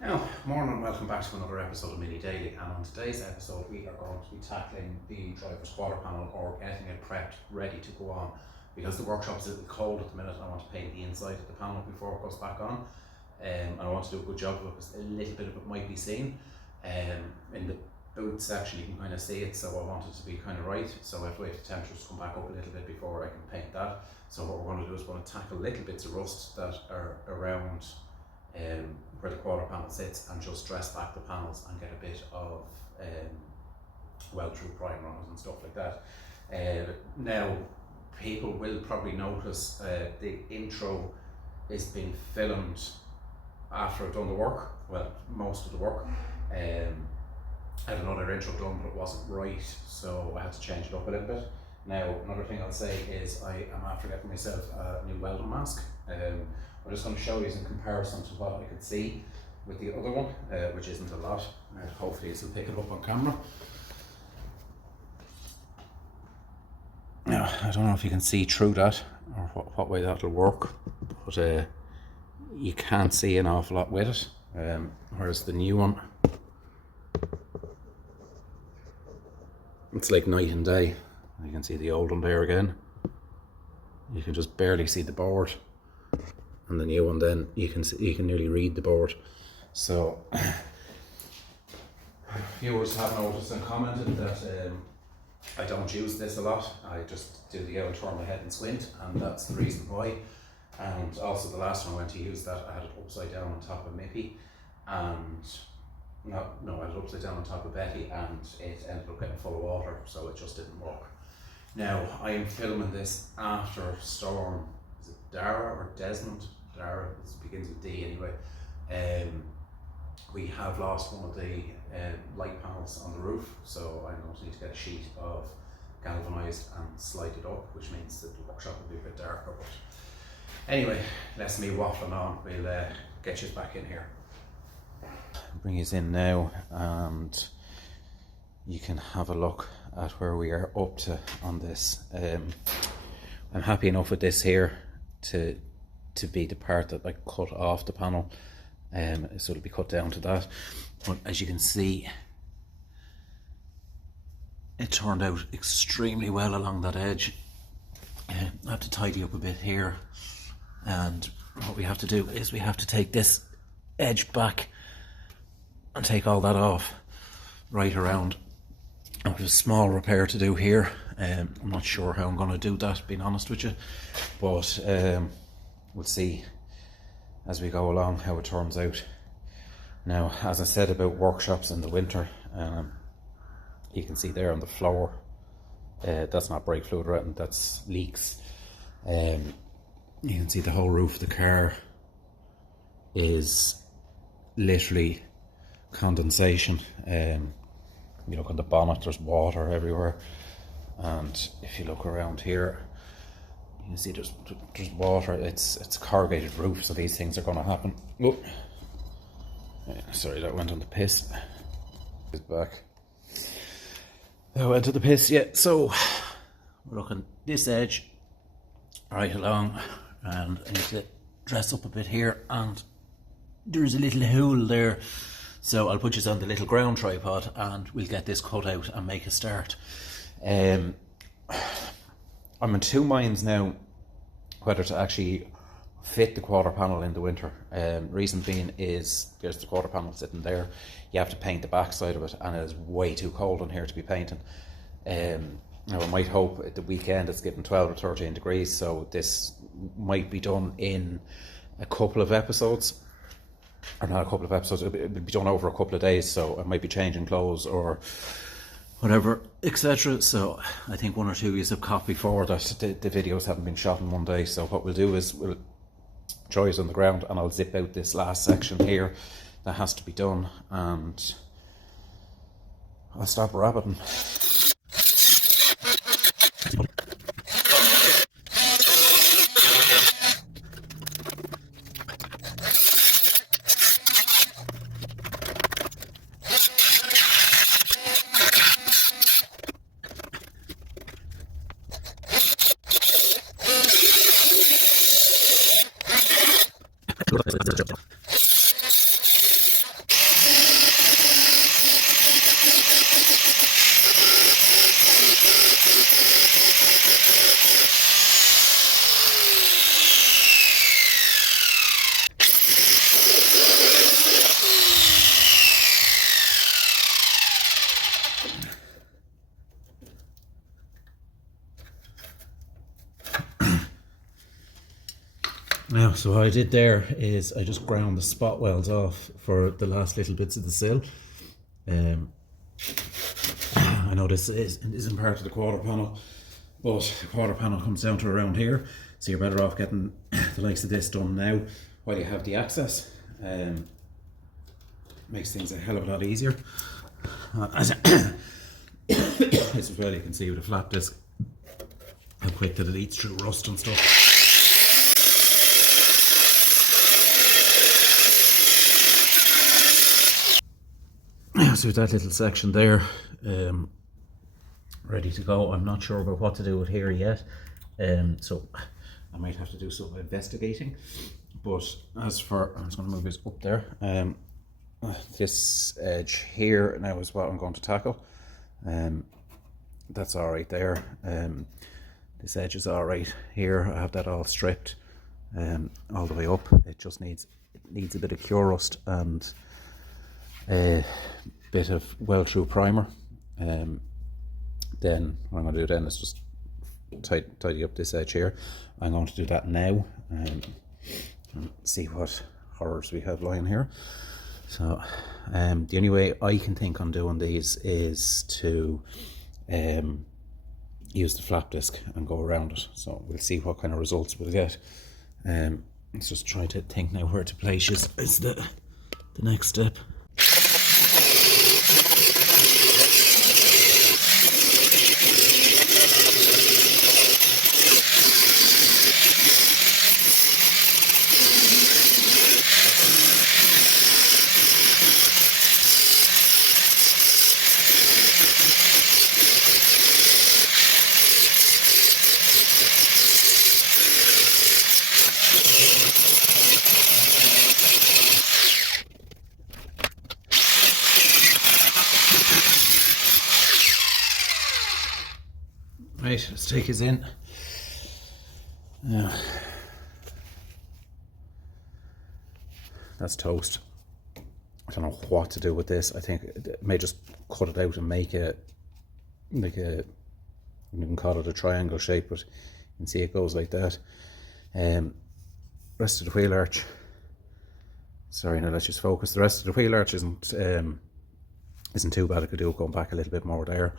Now, morning and welcome back to another episode of Mini Daily. And on today's episode, we are going to be tackling the driver's quarter panel, or getting it prepped, ready to go on. Because the workshop's a little cold at the minute, I want to paint the inside of the panel before it goes back on. And I want to do a good job of it because a little bit of it might be seen. In the boot section, you can kind of see it, so I want it to be kind of right. So I have to wait for the temperatures to come back up a little bit before I can paint that. So what we're going to do is we're going to tackle little bits of rust that are around where the quarter panel sits, and just dress back the panels and get a bit of weld through primer on it and stuff like that. Now, people will probably notice the intro is being filmed after I've done the work, well, most of the work. I had another intro done, but it wasn't right, so I had to change it up a little bit. Now, another thing I'll say is I am after getting myself a new welding mask. I'm just going to show you in comparison to what I could see with the other one, which isn't a lot. Hopefully this will pick it up on camera. Now, I don't know if you can see through that or what way that'll work, but you can't see an awful lot with it, whereas the new one, it's like night and day. You can see the old one there again. You can just barely see the board. And the new one, then you can nearly read the board. So viewers have noticed and commented that I don't use this a lot. I just do the old turn my head and squint, and that's the reason why. And also the last time I went to use that, I had it upside down on top of Mippy, and I had it upside down on top of Betty, and it ended up getting full of water, so it just didn't work. Now, I am filming this after Storm, is it Dara or Desmond? Dara, it begins with D anyway. We have lost one of the light panels on the roof, so I'm going to need to get a sheet of galvanised and slide it up, which means that the workshop will be a bit darker. But anyway, less me waffling on, we'll get you back in here. Bring you in now, and you can have a look at where we are up to on this. I'm happy enough with this here to be the part that I cut off the panel, so it'll be cut down to that. But as you can see, it turned out extremely well along that edge. I have to tidy up a bit here, and what we have to do is we have to take this edge back and take all that off right around. I have a small repair to do here. I'm not sure how I'm going to do that, being honest with you, but we'll see as we go along how it turns out. Now, as I said about workshops in the winter, you can see there on the floor, that's not brake fluid or anything, that's leaks. You can see the whole roof of the car is literally condensation. You look on the bonnet, there's water everywhere, and if you look around here, you can see there's water. It's a corrugated roof, so these things are going to happen. Oh, sorry, that went on the piss. It's back. That went to the piss. Yeah. So we're looking this edge right along, and I need to dress up a bit here, and there's a little hole there. So I'll put you on the little ground tripod and we'll get this cut out and make a start. I'm in two minds now whether to actually fit the quarter panel in the winter. Reason being is there's the quarter panel sitting there. You have to paint the back side of it, and it is way too cold in here to be painting. Now I might hope at the weekend it's given 12 or 13 degrees, so this might be done in a couple of episodes. Or not a couple of episodes, it'll be done over a couple of days, so I might be changing clothes or whatever, etc. So I think one or two years have caught before that the videos haven't been shot in one day. So what we'll do is we'll dry it on the ground, and I'll zip out this last section here that has to be done, and I'll stop rabbiting. Now, so what I did there is I just ground the spot welds off for the last little bits of the sill. I know this isn't part of the quarter panel, but the quarter panel comes down to around here, so you're better off getting the likes of this done now while you have the access. Makes things a hell of a lot easier. As well, you can see with a flat disc how quick that it eats through rust and stuff. So with that little section there ready to go, I'm not sure about what to do with here yet, so I might have to do some investigating. But as for, I'm just going to move this up there, this edge here now is what I'm going to tackle. That's all right there. This edge is all right here. I have that all stripped all the way up. It just needs a bit of cure rust and a bit of well through primer. Then what I'm going to do then is just tidy up this edge here. I'm going to do that now and see what horrors we have lying here. So the only way I can think on doing these is to use the flap disc and go around it. So we'll see what kind of results we'll get. Let's just try to think now where to place this is the next step. Right, let's take his in. Now, that's toast. I don't know what to do with this. I think I may just cut it out and make a, like a, you can call it a triangle shape, but you can see it goes like that. Rest of the wheel arch. Sorry, now let's just focus. The rest of the wheel arch isn't too bad. I could do it going back a little bit more there.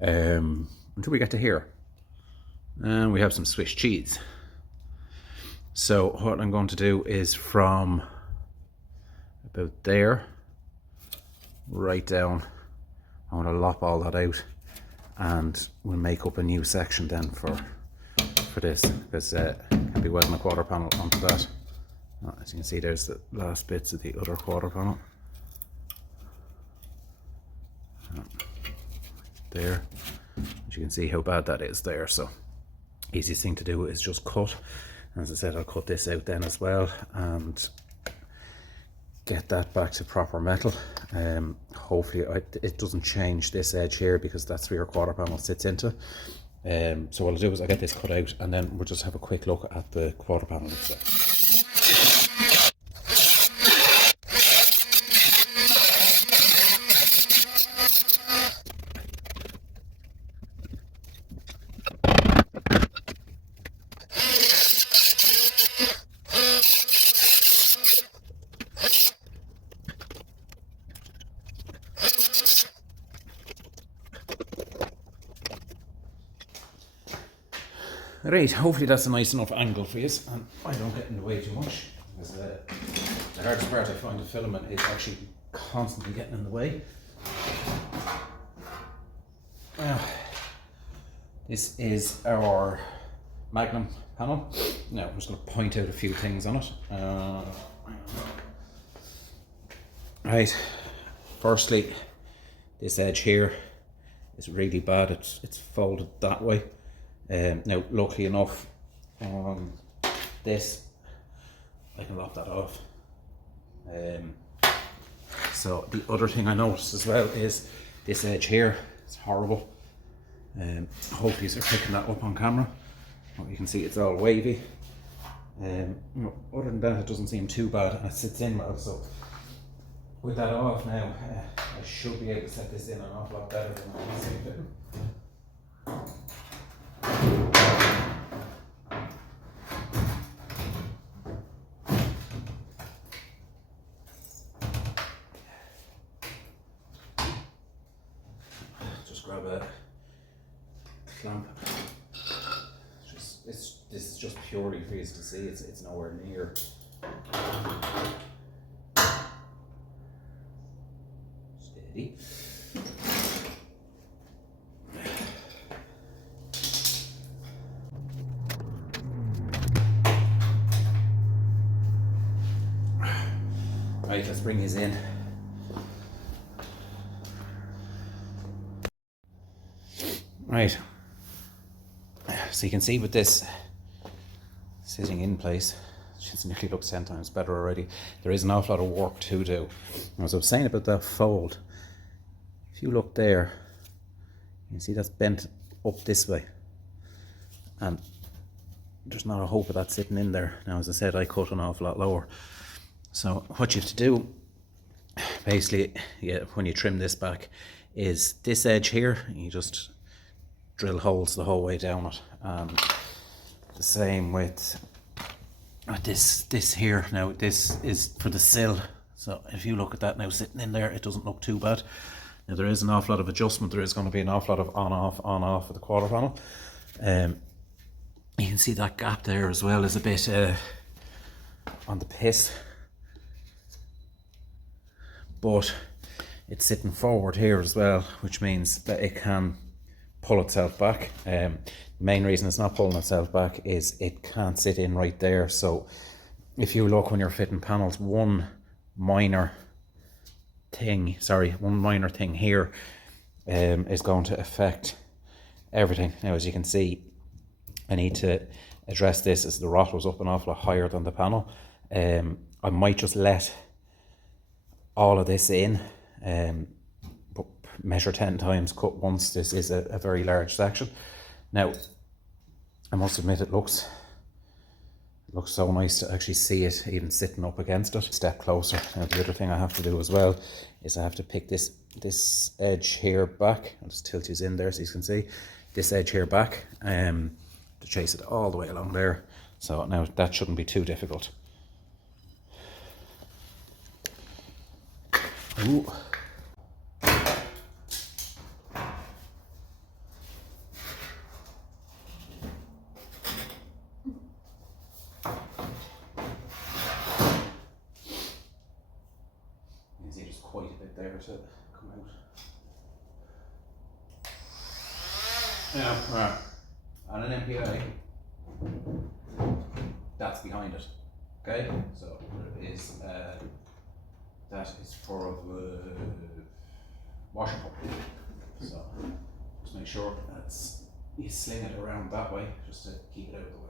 Until we get to here, and we have some Swiss cheese. So what I'm going to do is from about there right down, I'm going to lop all that out and we'll make up a new section then for this, because can be welding a quarter panel onto that. As you can see, there's the last bits of the other quarter panel there. As you can see how bad that is there, so easiest thing to do is just cut. As I said, I'll cut this out then as well and get that back to proper metal. Hopefully it doesn't change this edge here, because that's where your quarter panel sits into. So what I'll do is I'll get this cut out and then we'll just have a quick look at the quarter panel itself. Right, hopefully that's a nice enough angle for you and I don't get in the way too much. Because the hardest part I find of filament is actually constantly getting in the way. This is our Magnum panel. Now I'm just going to point out a few things on it. Right, firstly, this edge here is really bad. It's folded that way. Now, luckily enough, this, I can lop that off. So the other thing I noticed as well is this edge here. It's horrible. Hopefully you're picking that up on camera. Well, you can see it's all wavy. Other than that, it doesn't seem too bad and it sits in well. So with that off now, I should be able to set this in an awful lot better than I was fitting. grab a clamp. This is just purely for you to see. It's nowhere near. Steady. Right, let's bring these in. Right, so you can see with this sitting in place, it nearly looks 10 times better already. There is an awful lot of work to do. As I was saying about that fold, if you look there, you can see that's bent up this way, and there's not a hope of that sitting in there. Now, as I said, I cut an awful lot lower. So what you have to do, basically, when you trim this back, is this edge here, you just drill holes the whole way down it, and the same with this here. Now this is for the sill, so if you look at that now sitting in there, it doesn't look too bad. Now there is an awful lot of adjustment. There is going to be an awful lot of on off with the quarter panel. You can see that gap there as well is a bit on the piss, but it's sitting forward here as well, which means that it can pull itself back. The main reason it's not pulling itself back is it can't sit in right there. So if you look when you're fitting panels, one minor thing here is going to affect everything. Now, as you can see, I need to address this as the rot was up an awful lot higher than the panel. I might just let all of this in, but measure 10 times, cut once. This is a very large section. Now, I must admit it looks so nice to actually see it even sitting up against it. Step closer. Now, the other thing I have to do as well is I have to pick this edge here back. I'll just tilt you in there so you can see this edge here back, to chase it all the way along there. So now that shouldn't be too difficult. Ooh. You can see just quite a bit there to come out. Now, right, on an MPI, that's behind it. Okay, so there is that is for the washer pump. So just make sure that's you sling it around that way just to keep it out of the way.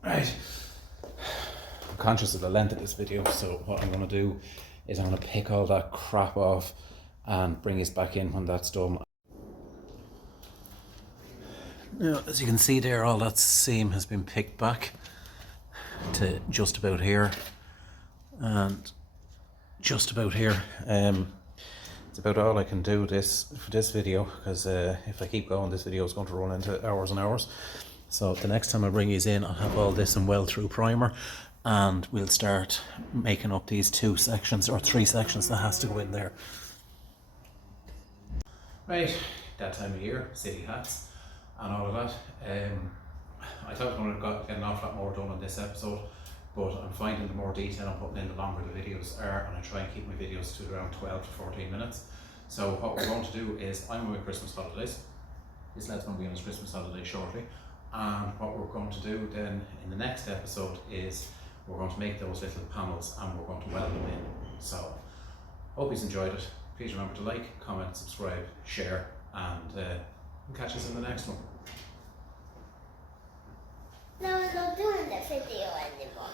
Right, I'm conscious of the length of this video, so what I'm going to do is I'm going to pick all that crap off and bring this back in when that's done. Now, as you can see there, all that seam has been picked back to just about here and just about here. It's about all I can do for this video, because if I keep going, this video is going to run into hours and hours. So the next time I bring these in, I'll have all this in weld-through primer, and we'll start making up these 2 sections or 3 sections that has to go in there. Right, that time of year, city hats and all of that. I thought I was going to get an awful lot more done on this episode, but I'm finding the more detail I'm putting in, the longer the videos are, and I try and keep my videos to around 12 to 14 minutes. So what we're going to do is, I'm on my Christmas holidays. This lad's going to be on his Christmas holiday shortly. And what we're going to do then in the next episode is we're going to make those little panels and we're going to weld them in. So, hope you've enjoyed it. Please remember to like, comment, subscribe, share, and catch us in the next one. No, we're not doing the video anymore.